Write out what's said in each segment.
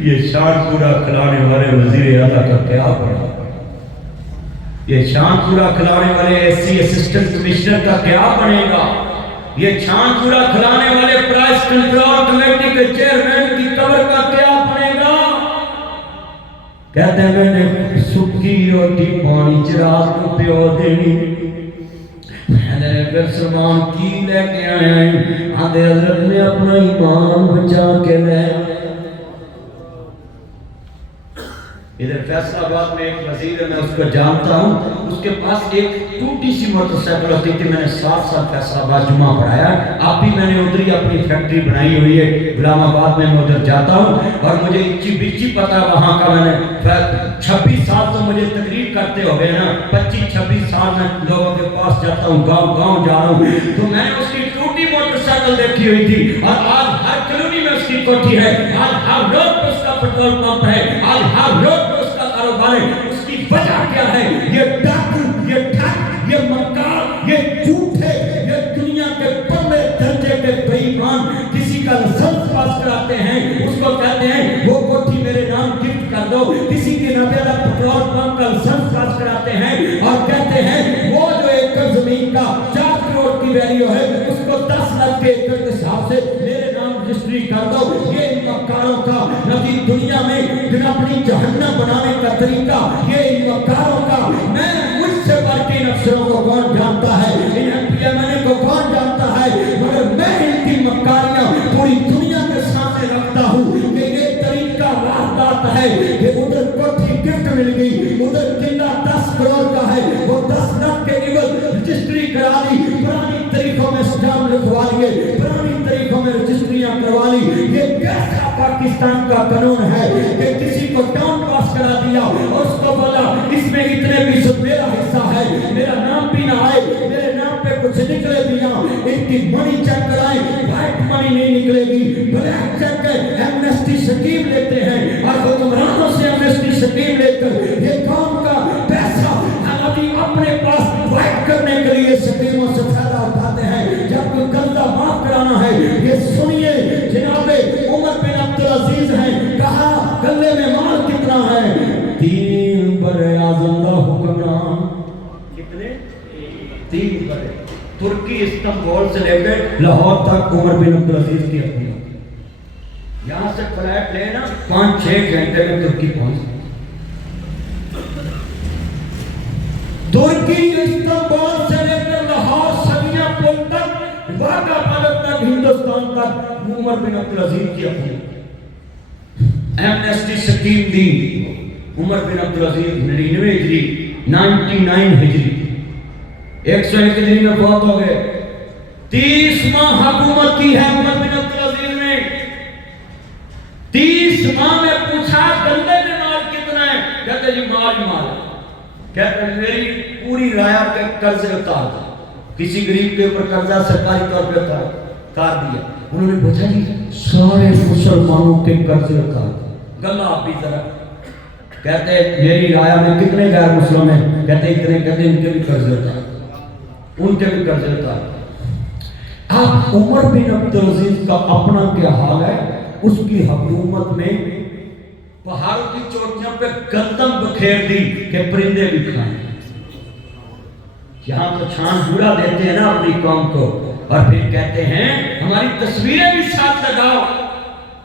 یہ شان پورا کھلانے والے وزیر اعلیٰ کا کیا بڑا، یہ شان پورا کھلانے والے ایس سی اسسٹنٹ کمشنر کا کیا بنے گا، یہ شان پورا کھلانے والے پرائس کنٹرول کمیٹی کے چیئرمین کی قبر کا کیا بنے گا؟ کہتے ہیں میں نے سکی روٹی پانی چراغ کو پیو دینی، حضرت سلمان کی لے کے آئے ہیں، آدھے حضرت نے اپنا ایمان بچا کے لے۔ ادھر فیصل آباد میں ایک وزیر ہے، میں اس کو جانتا ہوں، اس کے پاس ایک ٹوٹی سی موٹر سائیکل ہوتی تھی، میں نے 7 سال فیصل آباد جمعہ پڑھایا، اب بھی میں نے ادھر ہی اپنی فیکٹری بنائی ہوئی ہے غلام آباد میں، میں ادھر جاتا ہوں اور مجھے اچھی بچی پتہ ہے وہاں کا، میں نے 26 سال تو مجھے تقریر کرتے ہو گئے نا، 25-26 سال میں لوگوں کے پاس جاتا ہوں، گاؤں جا رہا ہوں، تو میں نے اس کی ٹوٹی موٹر سائیکل دیکھی ہوئی تھی، اور آج ہر کالونی میں اس کی کوٹھی ہے، آج ہر روڈ پہ اس کا پیٹرول پمپ ہے، آج ہر روڈ پہ اس کا کاروبار ہے۔ اس کی وجہ کیا ہے؟ یہ ڈاکو، یہ ٹھگ، یہ مکار، یہ جھوٹے، یہ دنیا کے پرلے درجے کے بے ایمان کسی کا لائسنس پاس کراتے ہیں، اس کو کہتے ہیں وہ کوٹھی میرے نام گفٹ کر دو، کسی کے نابینا پیٹرول پمپ کا لائسنس پاس کراتے ہیں اور کہتے ہیں وہ جو ایکڑ زمین کا 4 کروڑ کی ویلیو ہے اس کو 10 لاکھ کے ایکڑ کے حساب سے میرے نام رجسٹری کر دو۔ یہ ان مکاروں کا نبی دنیا میں اپنی جہنم بنانے کا طریقہ، یہ ان مکاروں کا، میں مجھ سے بڑھ کے ان افسروں کو کون جانتا ہے، ان MPMN کو کون جانتا ہے، مگر میں ان کی مکاریاں پوری دنیا کے سامنے رکھتا ہوں کہ یہ طریقہ واردات ہے کہ ادھر کوٹھی گفٹ مل گئی، ادھر قلعہ 10 کروڑ کا ہے، وہ 10 لاکھ کے عوض رجسٹری کرا لی، پرانی طریقوں میں اسٹامپ لکھوا لیے، پرانی طریقوں میں رجسٹریاں کروا لی۔ یہ کیسا پاکستان کا قانون ہے کہ کسی کو ٹاؤن پاس کرا دیا اور اس کو بولا اس میں اتنے بھی سب میرا حصہ ہے، میرا نام بھی نہ آئے، میرے نام پہ کچھ نکلے بھی نہ، ان کی منی چیک کرائیں، وائٹ منی نہیں نکلے گی، بلیک چیک ایمنسٹی سکیم لیتے ہیں اور حکمرانوں سے ایمنسٹی سکیم لے کر یہ قوم کا پیسہ ابھی اپنے پاس وائٹ کرنے کے لیے سکیموں سے فائدہ اٹھاتے ہیں۔ جب کوئی قرضہ معاف کرانا ہے، یہ سنیے جناب عمر بن عبدالعزیز ہیں، کہا گلے میں مال کتنا ہے؟ 3 براعظم کا حکمران، کتنے؟ 3 برے، ترکی استنبول سے لے کے لاہور تک عمر بن عبدالعزیز کی حکومت، یہاں سے فلائٹ لینا 5-6 گھنٹے میں ترکی پہنچ، ترکی استنبول سے لے کر لاہور سریہ پل تک، واگا بارڈر تک، ہندوستان تک عمر بن عبدالعزیز کی حکومت۔ ایمنسٹی سکیم دی عمر بن عبدالعزیز 99 ہجری 99 ہجری 101 ہجری میں فوت ہو گئے۔ 30 ماہ حکومت کی ہے عمر بن عبدالعزیز نے۔ 30 ماہ میں پوچھا گلے میں مال کتنا ہے؟ کہتے جی مال ہی مال ہے۔ کہتے ہیں میری پوری رایا کے قرضے اتار دیا، کسی غریب کے اوپر قرضہ سرکاری طور پہ اتار دیا۔ انہوں نے پوچھا جی سارے مسلمانوں کے قرضے اتار دیا، گلہ آپ بھی ذرا، کہتے ہیں میری رایا میں کتنے غیر مسلم ہیں؟ کہتے ہیں اتنے، کہتے ہیں ان کے بھی قرضے اتار دیا، ان کے بھی قرضے اتار دیا۔ اب عمر بن عبدالعزیز کا اپنا کیا حال ہے؟ اس کی حکومت میں پہاڑوں کی چوٹیوں پہ گندم بکھیر دی کہ پرندے بھی کھائیں۔ یہاں تو چھان بوڑا دیتے ہیں نا اپنی قوم کو، اور پھر کہتے ہیں ہماری تصویریں بھی ساتھ لگاؤ۔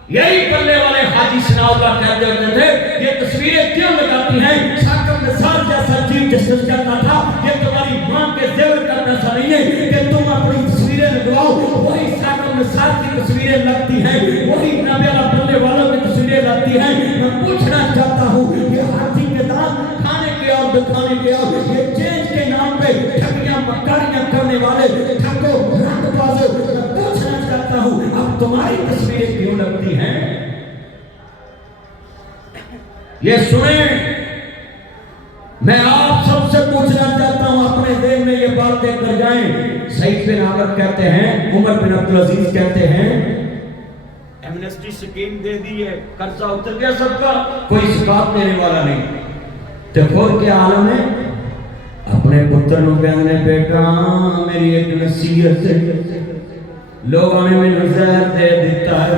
یہی پلے والے حاجی ثناء اللہ کہتے ہوتے تھے یہ تصویریں کیوں لگاتی ہیں؟ ساکم نثار جیسا چیف جسٹس کہتا تھا یہ تمہاری ماں کے زیور کا پیسہ نہیں ہے کہ تم اپنی تصویریں لگواؤ۔ وہی ساکم نثار کی تصویریں لگتی ہیں، وہی نبی اللہ پلے والوں کی تصویریں لگتی ہیں۔ میں پوچھنا چاہتا ہوں یہ ہاتھی کے دانت کھانے کے اور دکھانے کے اور یہ چینج کے نام پہ ٹھگیاں مکاریاں کرنے والے ٹھگوں رنگ بازوں، میں پوچھنا چاہتا ہوں اب تمہاری تصویریں کیوں لگتی ہیں؟ یہ سنیں، میں آپ سب سے پوچھنا چاہتا ہوں، اپنے ذہن میں یہ باتیں کر جائیں۔ سعید بن عامر کہتے ہیں، عمر بن عبدالعزیز کہتے ہیں ایمنسٹی سکیم دے دی ہے، قرضہ اتر گیا سب کا، کوئی زکات دینے والا نہیں۔ تو خود کے عالم ہے، اپنے پتر نو کہنے بیٹا میری ایک نصیحت ہے، لوگوں نے مجھے زہر دے دیتا ہے،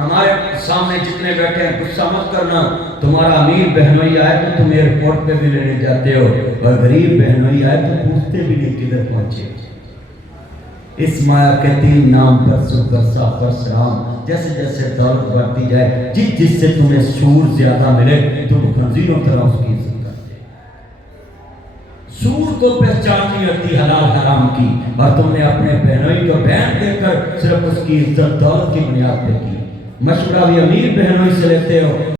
ہمارے سامنے جتنے بیٹھے ہیں غصہ مت کرنا، تمہارا امیر بہنوئی آئے تو تم ایئرپورٹ پہ بھی لینے جاتے ہو، اور غریب بہنوئی آئے تو پوچھتے بھی نہیں کدھر پہنچے۔ اس مایا کے 3 نام پر سرگرسا پرسرام، جیسے جیسے دولت بڑھتی جائے، جس سے تمہیں سور زیادہ ملے تم خنزیروں طرح اس کی عزت کرتے۔ سور کو پہچان نہیں ہوتی حلال حرام کی، اور تم نے اپنے بہنوئی کو بہن دے کر صرف اس کی عزت دولت کی بنیاد پہ کی۔ مشورہ بھی امیر بہنوئی سے لیتے ہو،